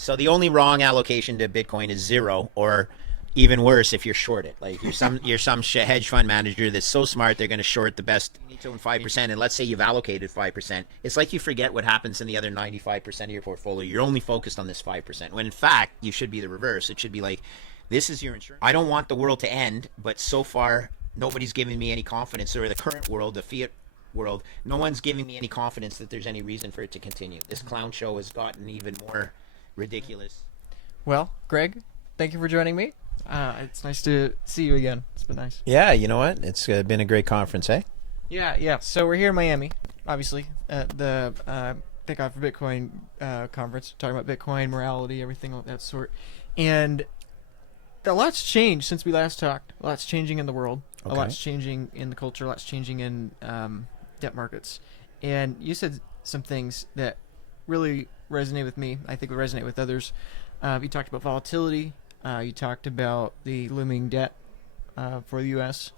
So the only wrong allocation to Bitcoin is zero, or even worse if you're short it. Like you're some hedge fund manager that's so smart they're going to short the best. You need to own 5%, and let's say you've allocated 5%. It's like you forget what happens in the other 95% of your portfolio. You're only focused on this 5%. When in fact you should be the reverse. It should be like, this is your insurance. I don't want the world to end, but so far nobody's giving me any confidence, or the current world, the fiat world, no one's giving me any confidence that there's any reason for it to continue. This clown show has gotten even more ridiculous. Well, Greg, thank you for joining me. It's nice to see you again. It's been nice. Yeah, you know what? It's been a great conference, eh? Yeah. So we're here in Miami, obviously, at the Thank God for Bitcoin conference, talking about Bitcoin, morality, everything of that sort. And a lot's changed since we last talked. A lot's changing in the world. Okay. A lot's changing in the culture. A lot's changing in debt markets. And you said some things that really resonate with me. I think would resonate with others. You talked about volatility. You talked about the looming debt for the U.S.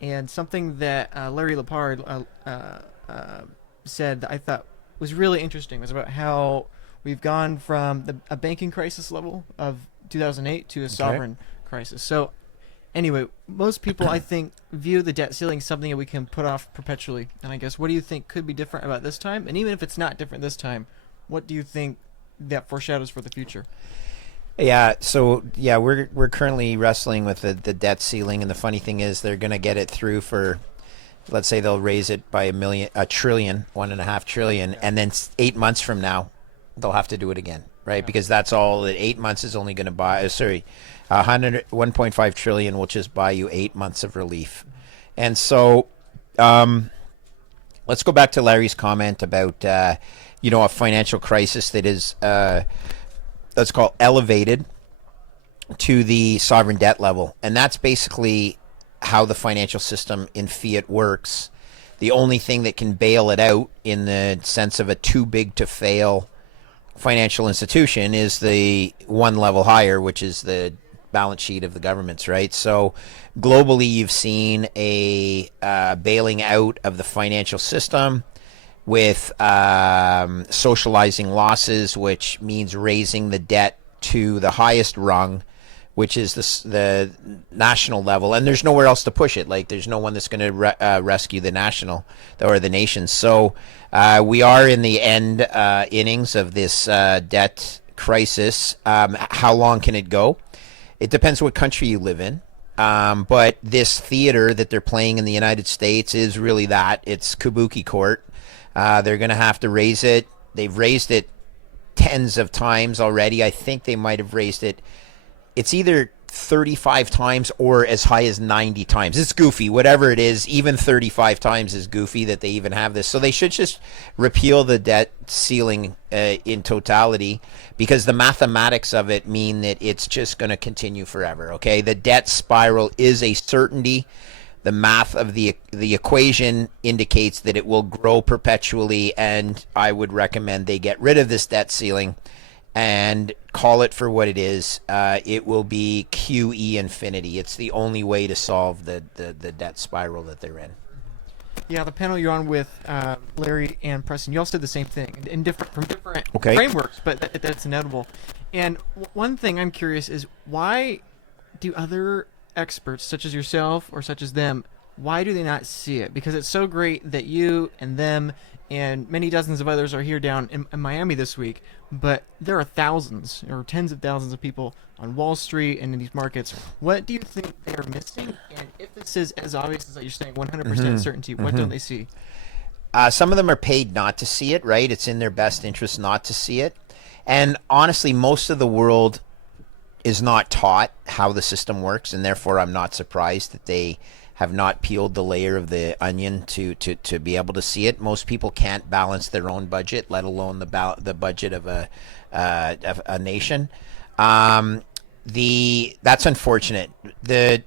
And something that Larry Lepard said that I thought was really interesting was about how we've gone from a banking crisis level of 2008 to a sovereign crisis. So anyway, most people, I think, view the debt ceiling as something that we can put off perpetually. And I guess, what do you think could be different about this time? And even if it's not different this time, what do you think that foreshadows for the future? Yeah, so we're currently wrestling with the debt ceiling, and the funny thing is they're going to get it through for, let's say they'll raise it by a trillion, 1.5 trillion, and then 8 months from now they'll have to do it again, right? Yeah. Because that's all that 8 months is only going to buy. 1.5 trillion will just buy you 8 months of relief. And so let's go back to Larry's comment about a financial crisis that is let's call elevated to the sovereign debt level. And that's basically how the financial system in fiat works. The only thing that can bail it out in the sense of a too big to fail financial institution is the one level higher, which is the balance sheet of the governments, right? So globally, you've seen a bailing out of the financial system with socializing losses, which means raising the debt to the highest rung, which is the national level, and there's nowhere else to push it. Like, there's no one that's going to rescue the national or the nation. So we are in the end innings of this debt crisis. How long can it go? It depends what country you live in. But this theater that they're playing in the United States is really that. It's kabuki court. They're going to have to raise it. They've raised it tens of times already. I think they might have raised it. It's either 35 times or as high as 90 times. It's goofy. Whatever it is, even 35 times is goofy that they even have this. So they should just repeal the debt ceiling in totality, because the mathematics of it mean that it's just going to continue forever. Okay, the debt spiral is a certainty. The math of the equation indicates that it will grow perpetually, and I would recommend they get rid of this debt ceiling and call it for what it is. It will be QE infinity. It's the only way to solve the debt spiral that they're in. Yeah, the panel you're on with Larry and Preston, you all said the same thing from different frameworks, but that's inevitable. And one thing I'm curious is, why do other experts such as yourself or such as them, why do they not see it? Because it's so great that you and them and many dozens of others are here down in Miami this week, but there are thousands or tens of thousands of people on Wall Street and in these markets. What do you think they're missing? And if this is as obvious as you're saying, 100% certainty, what don't they see? Some of them are paid not to see it, right? It's in their best interest not to see it. And honestly, most of the world is not taught how the system works, and therefore I'm not surprised that they have not peeled the layer of the onion to be able to see it. Most people can't balance their own budget, let alone the budget of a nation. That's unfortunate. The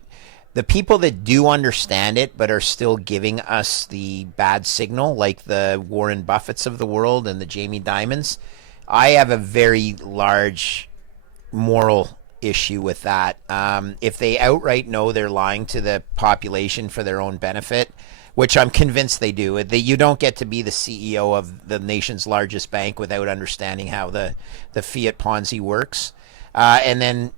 people that do understand it but are still giving us the bad signal, like the Warren Buffetts of the world and the Jamie Dimons, I have a very large moral issue with that. If they outright know they're lying to the population for their own benefit, which I'm convinced they do. You don't get to be the CEO of the nation's largest bank without understanding how the Fiat Ponzi works. And then,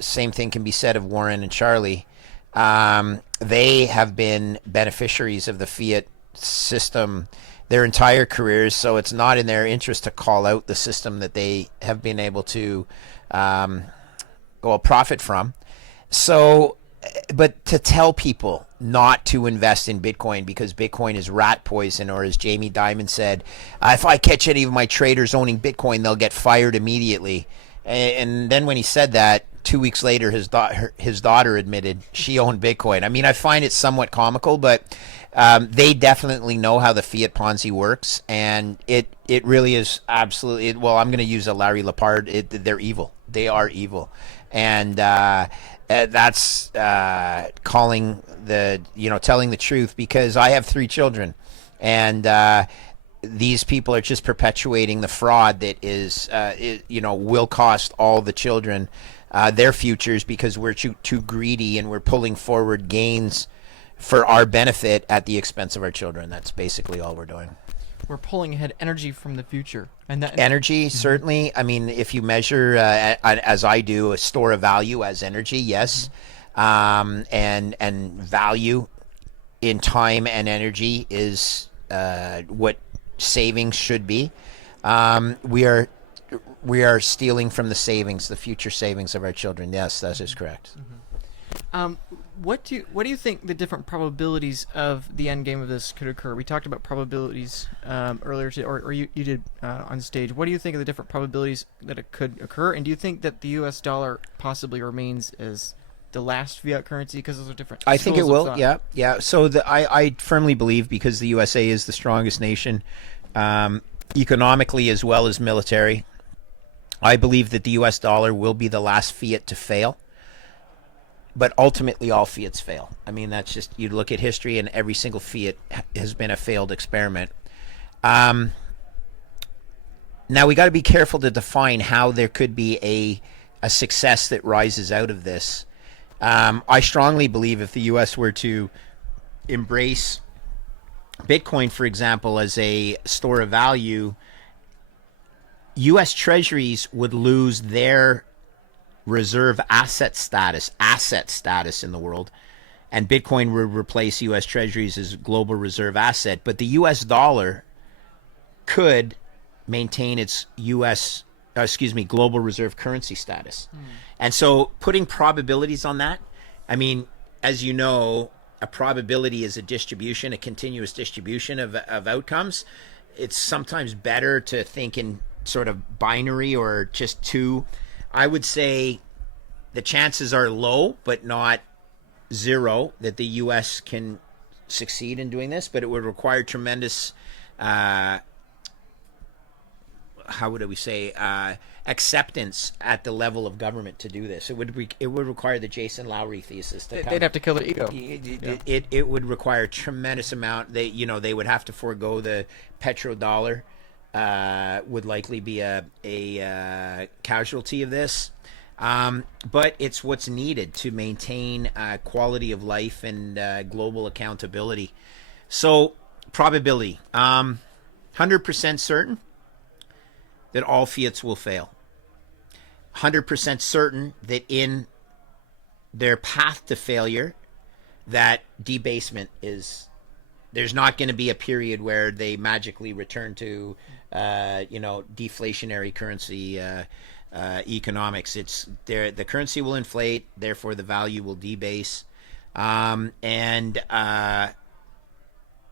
same thing can be said of Warren and Charlie. They have been beneficiaries of the Fiat system their entire careers, so it's not in their interest to call out the system that they have been able to profit from. So, but to tell people not to invest in Bitcoin because Bitcoin is rat poison, or as Jamie Dimon said, if I catch any of my traders owning Bitcoin, they'll get fired immediately. And then when he said that, 2 weeks later, his daughter admitted she owned Bitcoin. I mean, I find it somewhat comical, but they definitely know how the Fiat Ponzi works, and it really is absolutely. Well, I'm going to use a Larry Lepard. They're evil. They are evil, and that's telling the truth, because I have 3 children, and these people are just perpetuating the fraud that will cost all the children their futures, because we're too greedy and we're pulling forward gains for our benefit at the expense of our children. That's basically all we're doing. We're pulling ahead energy from the future, and that energy, certainly. I mean, if you measure, as I do, a store of value as energy, yes, and value in time and energy is what savings should be. We are stealing from the savings, the future savings of our children. Yes, that is correct. What do you think the different probabilities of the end game of this could occur? We talked about probabilities earlier today, or you did on stage. What do you think of the different probabilities that it could occur? And do you think that the U.S. dollar possibly remains as the last fiat currency, because those are different? I think it will. Yeah. So I firmly believe, because the USA is the strongest nation, economically as well as military, I believe that the U.S. dollar will be the last fiat to fail. But ultimately, all fiats fail. I mean, that's just, you look at history, and every single fiat has been a failed experiment. Now, we got to be careful to define how there could be a success that rises out of this. I strongly believe if the U.S. were to embrace Bitcoin, for example, as a store of value, U.S. Treasuries would lose their reserve asset status in the world, and Bitcoin would replace U.S. Treasuries as global reserve asset. But the U.S. dollar could maintain its global reserve currency status. And so, putting probabilities on that, I mean, as you know, a probability is a distribution, a continuous distribution of outcomes. It's sometimes better to think in sort of binary or just 2. I would say the chances are low, but not 0, that the U.S. can succeed in doing this, but it would require tremendous, acceptance at the level of government to do this. It would require the Jason Lowry thesis to come. They'd have to kill their ego. It would require a tremendous amount. They would have to forego the petrodollar. Would likely be a casualty of this, but it's what's needed to maintain quality of life and global accountability. So, probability, 100% certain that all fiats will fail. 100% certain that in their path to failure, that debasement is. There's not going to be a period where they magically return to, deflationary currency economics. The currency will inflate, therefore the value will debase, and that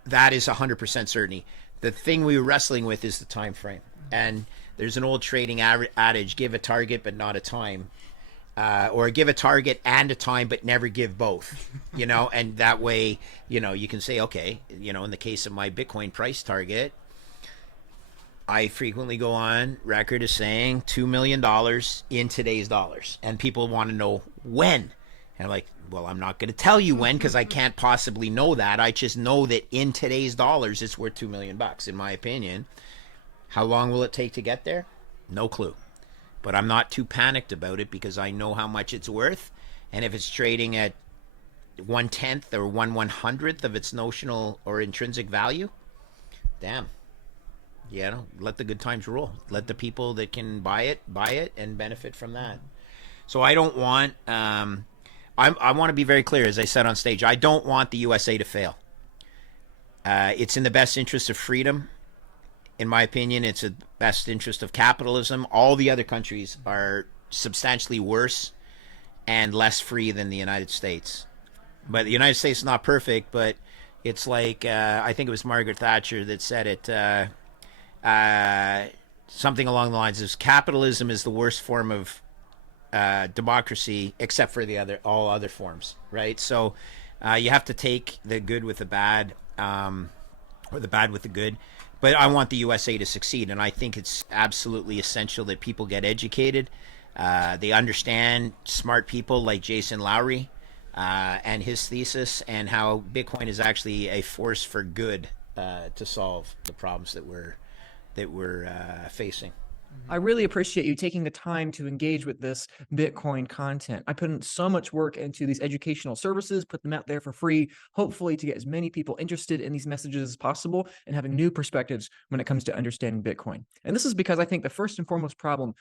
is 100% certainty. The thing we were wrestling with is the time frame, and there's an old trading adage: give a target but not a time. Or give a target and a time, but never give both, and that way, you can say, okay, in the case of my Bitcoin price target, I frequently go on record as saying $2 million in today's dollars, and people want to know when. And I'm like, well, I'm not going to tell you when, because I can't possibly know that. I just know that in today's dollars, it's worth $2 million, in my opinion. How long will it take to get there? No clue. But I'm not too panicked about it, because I know how much it's worth. And if it's trading at 1/10 or 1/100th of its notional or intrinsic value, damn. Let the good times roll. Let the people that can buy it and benefit from that. So I don't want. I want to be very clear, as I said on stage. I don't want the USA to fail. It's in the best interest of freedom. In my opinion, it's in the best interest of capitalism. All the other countries are substantially worse and less free than the United States. But the United States is not perfect, but it's like, I think it was Margaret Thatcher that said it, something along the lines of capitalism is the worst form of democracy except for all other forms, right? So you have to take the good with the bad, or the bad with the good. But I want the USA to succeed, and I think it's absolutely essential that people get educated. They understand, smart people like Jason Lowry and his thesis, and how Bitcoin is actually a force for good to solve the problems that we're facing. I really appreciate you taking the time to engage with this Bitcoin content. I put in so much work into these educational services, put them out there for free, hopefully to get as many people interested in these messages as possible and having new perspectives when it comes to understanding Bitcoin. And this is because I think the first and foremost problem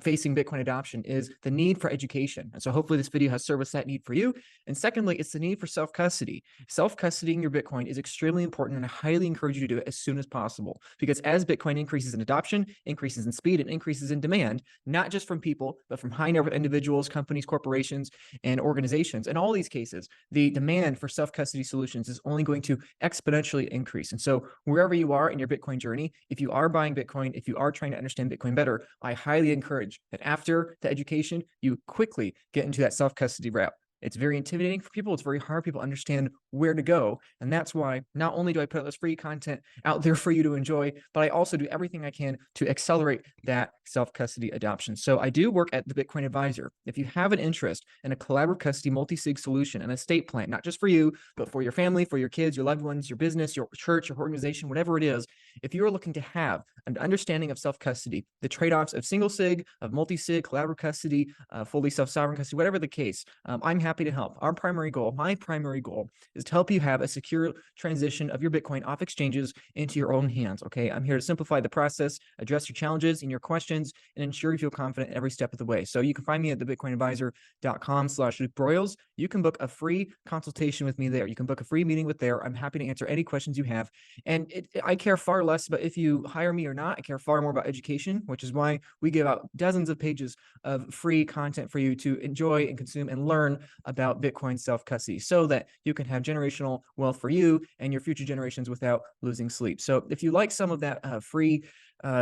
facing Bitcoin adoption is the need for education. And so hopefully this video has serviced that need for you. And secondly, it's the need for self-custody. Self-custodying your Bitcoin is extremely important, and I highly encourage you to do it as soon as possible, because as Bitcoin increases in adoption, increases in speed, and increases in demand, not just from people, but from high net worth individuals, companies, corporations, and organizations. In all these cases, the demand for self-custody solutions is only going to exponentially increase. And so wherever you are in your Bitcoin journey, if you are buying Bitcoin, if you are trying to understand Bitcoin better, I highly encourage that after the education, you quickly get into that self-custody route. It's very intimidating for people. It's very hard. People understand where to go. And that's why not only do I put this free content out there for you to enjoy, but I also do everything I can to accelerate that self-custody adoption. So I do work at the Bitcoin Advisor. If you have an interest in a collaborative custody multi-sig solution, an estate plan, not just for you, but for your family, for your kids, your loved ones, your business, your church, your organization, whatever it is, if you are looking to have an understanding of self-custody, the trade-offs of single sig, of multi-sig, collaborative custody, fully self-sovereign custody, whatever the case, I'm happy to help. Our primary goal, my primary goal, is to help you have a secure transition of your Bitcoin off exchanges into your own hands. Okay, I'm here to simplify the process, address your challenges and your questions, and ensure you feel confident every step of the way. So you can find me at thebitcoinadvisor.com/LukeBroyles. You can book a free consultation with me there. You can book a free meeting with there. I'm happy to answer any questions you have. And I care far less about if you hire me or not. I care far more about education, which is why we give out dozens of pages of free content for you to enjoy and consume and learn about Bitcoin self-custody, so that you can have generational wealth for you and your future generations without losing sleep. So if you like some of that free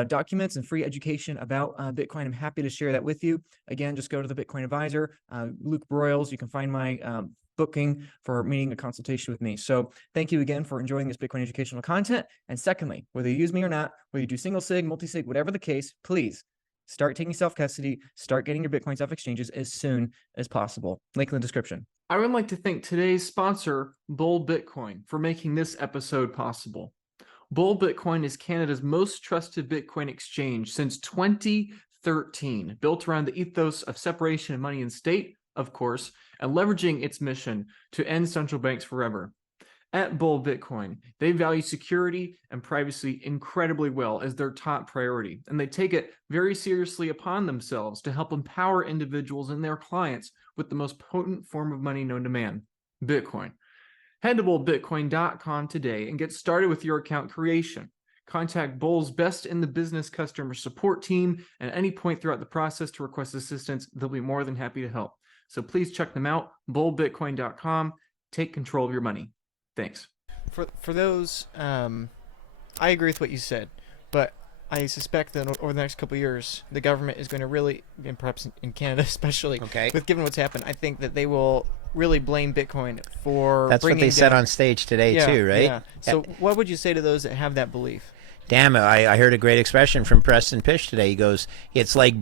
documents and free education about Bitcoin, I'm happy to share that with you. Again, just go to the Bitcoin Advisor, Luke Broyles. You can find my booking for meeting a consultation with me. So thank you again for enjoying this Bitcoin educational content. And secondly, whether you use me or not, whether you do single sig, multi-sig, whatever the case, please start taking self-custody, start getting your Bitcoins off exchanges as soon as possible. Link in the description. I would like to thank today's sponsor, Bull Bitcoin, for making this episode possible. Bull Bitcoin is Canada's most trusted Bitcoin exchange since 2013, built around the ethos of separation of money and state, of course, and leveraging its mission to end central banks forever. At Bull Bitcoin, they value security and privacy incredibly well as their top priority, and they take it very seriously upon themselves to help empower individuals and their clients with the most potent form of money known to man, Bitcoin. Head to bullbitcoin.com today and get started with your account creation. Contact Bull's best in the business customer support team at any point throughout the process to request assistance. They'll be more than happy to help. So please check them out, bullbitcoin.com. Take control of your money. Thanks. For those, I agree with what you said, but I suspect that over the next couple of years, the government is going to really, and perhaps in Canada especially, with given what's happened, I think that they will really blame Bitcoin for That's what they said on stage today too, right? Yeah. So what would you say to those that have that belief? Damn it, I heard a great expression from Preston Pish today. He goes, it's like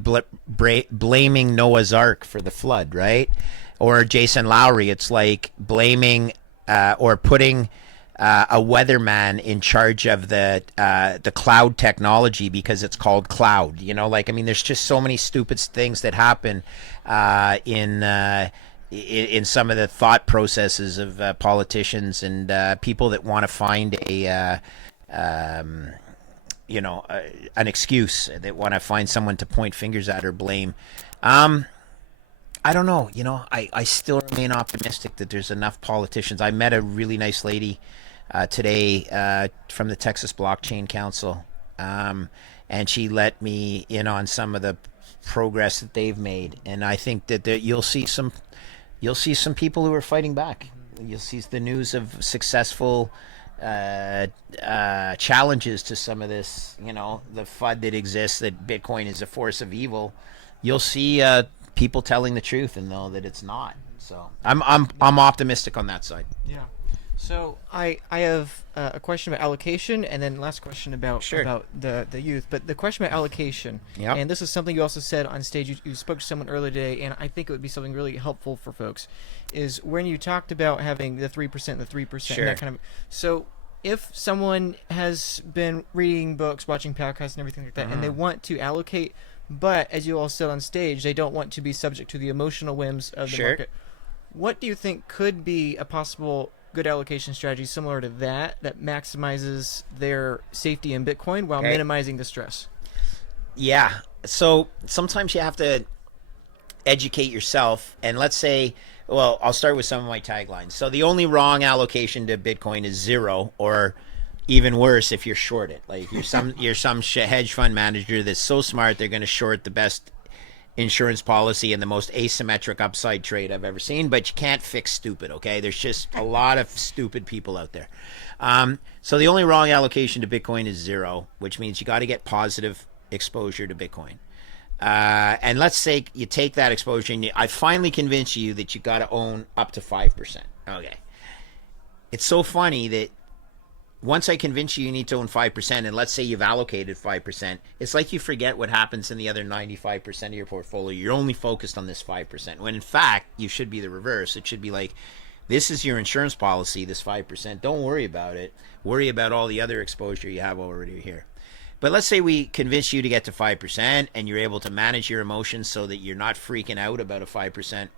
blaming Noah's Ark for the flood, right? Or Jason Lowry, it's like blaming or putting a weatherman in charge of the cloud technology because it's called cloud. You know, like, I mean, there's just so many stupid things that happen in in some of the thought processes of politicians and people that want to find an excuse, that want to find someone to point fingers at or blame. I don't know. I still remain optimistic that there's enough politicians. I met a really nice lady today from the Texas Blockchain Council, and she let me in on some of the progress that they've made. And I think that you'll see some people who are fighting back. You'll see the news of successful challenges to some of this. The FUD that exists, that Bitcoin is a force of evil. You'll see people telling the truth and know that it's not. So I'm optimistic on that side. Yeah. So I have a question about allocation, and then last question about the youth. But the question about allocation, and this is something you also said on stage. You spoke to someone earlier today, and I think it would be something really helpful for folks. Is when you talked about having the 3%, and that kind of. So if someone has been reading books, watching podcasts, and everything like that, and they want to allocate, but as you all said on stage, they don't want to be subject to the emotional whims of the market. What do you think could be a possible good allocation strategy similar to that maximizes their safety in Bitcoin while minimizing the stress? Yeah. So sometimes you have to educate yourself. And let's say, well, I'll start with some of my taglines. So the only wrong allocation to Bitcoin is 0, or even worse if you're short it. Like you're some hedge fund manager that's so smart they're going to short the best insurance policy and the most asymmetric upside trade I've ever seen, but you can't fix stupid, okay? There's just a lot of stupid people out there. So the only wrong allocation to Bitcoin is 0, which means you got to get positive exposure to Bitcoin. And let's say you take that exposure and I finally convince you that you got to own up to 5%. Okay. It's so funny that once I convince you need to own 5%, and let's say you've allocated 5%, it's like you forget what happens in the other 95% of your portfolio. You're only focused on this 5%, when in fact, you should be the reverse. It should be like, this is your insurance policy, this 5%. Don't worry about it. Worry about all the other exposure you have already here. But let's say we convince you to get to 5%, and you're able to manage your emotions so that you're not freaking out about a 5%,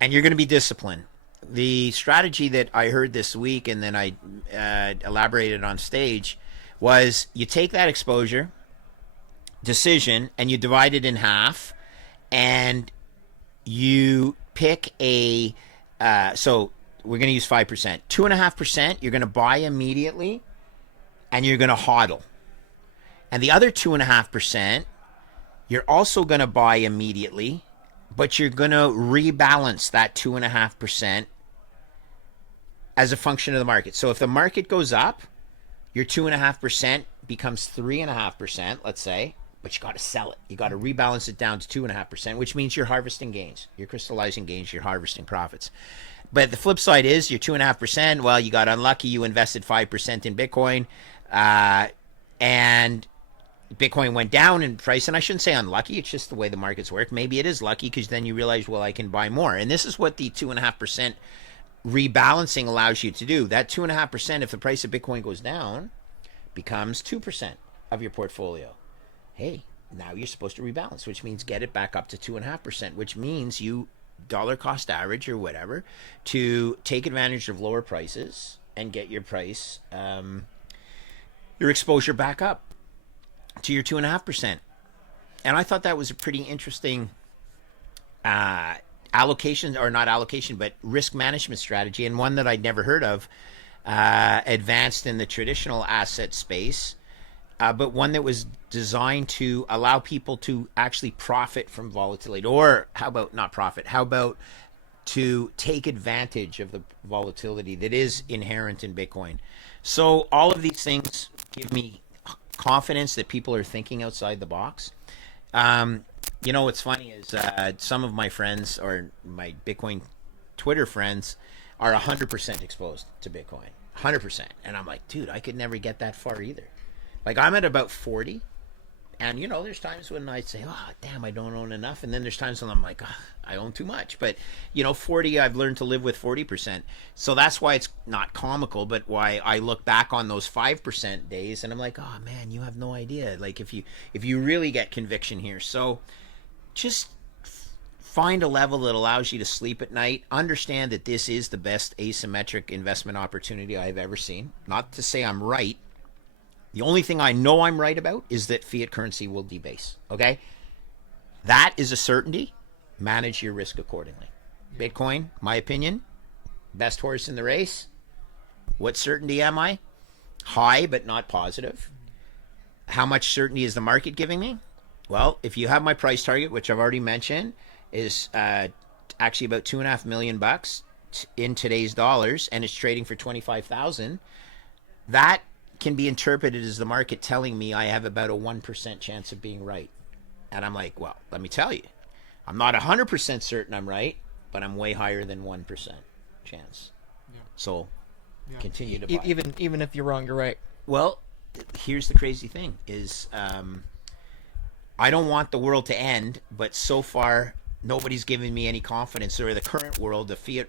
and you're going to be disciplined. The strategy that I heard this week, and then I elaborated on stage, was you take that exposure decision and you divide it in half, and you pick a so we're going to use 5%. 2.5% you're going to buy immediately, and you're going to hodl. And the other 2.5% you're also going to buy immediately, but you're going to rebalance that 2.5% as a function of the market. So if the market goes up, your 2.5% becomes 3.5%, let's say, but you got to sell it. You got to rebalance it down to 2.5%, which means you're harvesting gains. You're crystallizing gains. You're harvesting profits. But the flip side is your 2.5%, well, you got unlucky. You invested 5% in Bitcoin, and Bitcoin went down in price. And I shouldn't say unlucky. It's just the way the markets work. Maybe it is lucky because then you realize, well, I can buy more. And this is what the 2.5% rebalancing allows you to do. That 2.5%, if the price of Bitcoin goes down, becomes 2% of your portfolio. Hey, now you're supposed to rebalance, which means get it back up to 2.5%, which means you dollar cost average or whatever to take advantage of lower prices and get your price, your exposure back up to your 2.5%. And I thought that was a pretty interesting allocation, or not allocation, but risk management strategy, and one that I'd never heard of advanced in the traditional asset space, but one that was designed to allow people to actually profit from volatility. Or how about not profit? How about to take advantage of the volatility that is inherent in Bitcoin? So all of these things give me confidence that people are thinking outside the box. You know, what's funny is some of my friends, or my Bitcoin Twitter friends, are 100% exposed to Bitcoin. 100%. And I'm like, dude, I could never get that far either. Like, I'm at about 40. And, you know, there's times when I say, oh, damn, I don't own enough. And then there's times when I'm like, oh, I own too much. But, you know, 40, I've learned to live with 40%. So that's why it's not comical, but why I look back on those 5% days and I'm like, oh, man, you have no idea. Like, if you really get conviction here. So just find a level that allows you to sleep at night. Understand that this is the best asymmetric investment opportunity I've ever seen. Not to say I'm right. The only thing I know I'm right about is that fiat currency will debase. Okay? That is a certainty. Manage your risk accordingly. Bitcoin, my opinion, best horse in the race. What certainty am I? High, but not positive. How much certainty is the market giving me? Well, if you have my price target, which I've already mentioned, is actually about $2.5 million in today's dollars, and it's trading for 25,000. That can be interpreted as the market telling me I have about a 1% chance of being right. And I'm like, well, let me tell you, I'm not 100% certain I'm right, but I'm way higher than 1% chance. Yeah. So continue to buy. Even if you're wrong, you're right. Well, here's the crazy thing is I don't want the world to end, but so far nobody's giving me any confidence, or the current world, the fiat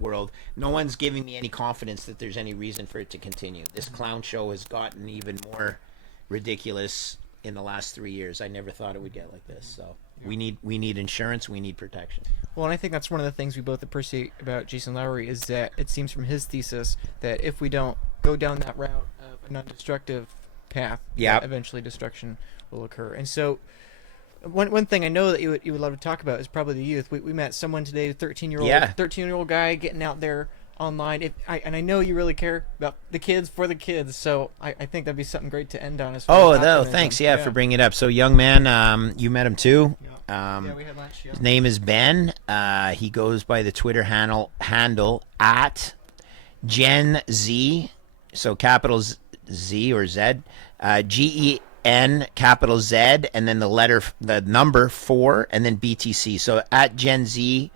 world, no one's giving me any confidence that there's any reason for it to continue. This clown show has gotten even more ridiculous in the last 3 years. I never thought it would get like this. So we need insurance, we need protection. Well, and I think that's one of the things we both appreciate about Jason Lowery is that it seems from his thesis that if we don't go down that route of a non-destructive path, Yep. eventually destruction will occur. And so one thing I know that you would love to talk about is probably the youth. We met someone today, a 13-year-old guy getting out there online. And I know you really care about the kids for the kids, so I think that'd be something great to end on. As far as optimism. Thanks, for bringing it up. So, young man, you met him too. Yeah, we had lunch. Yeah. His name is Ben. He goes by the Twitter handle at Gen Z, so capital Z or Z, GEN capital Z, and then the number 4, and then BTC. So at Gen Z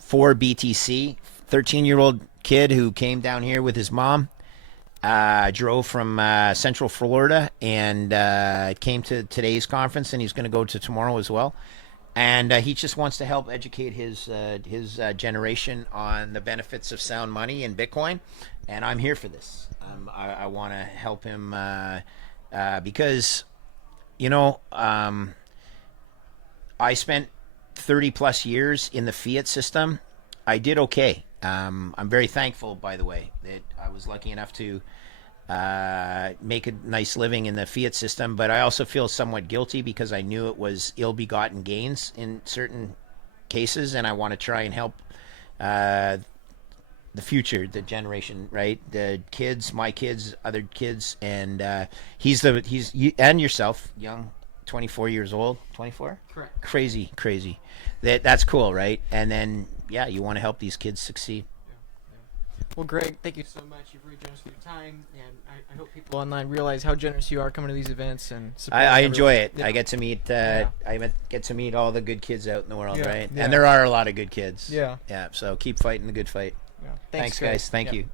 4 BTC. 13-year-old kid who came down here with his mom, drove from Central Florida, and came to today's conference, and he's going to go to tomorrow as well. And he just wants to help educate his generation on the benefits of sound money and Bitcoin, and I'm here for this. I want to help him because, I spent 30 plus years in the fiat system. I did okay. I'm very thankful, by the way, that I was lucky enough to make a nice living in the fiat system, but I also feel somewhat guilty because I knew it was ill-begotten gains in certain cases, and I want to try and help the future, the generation, right? The kids, my kids, other kids, and he's and yourself, young, 24 years old, 24? Correct. Crazy. That's cool, right? And then, you want to help these kids succeed. Well, Greg, thank you so much. You're very generous with your time, and I hope people online realize how generous you are coming to these events and supporting I enjoy it. Yeah. I get to meet get to meet all the good kids out in the world, right? Yeah. And there are a lot of good kids. Yeah. So keep fighting the good fight. Yeah. Thanks guys. Thank you.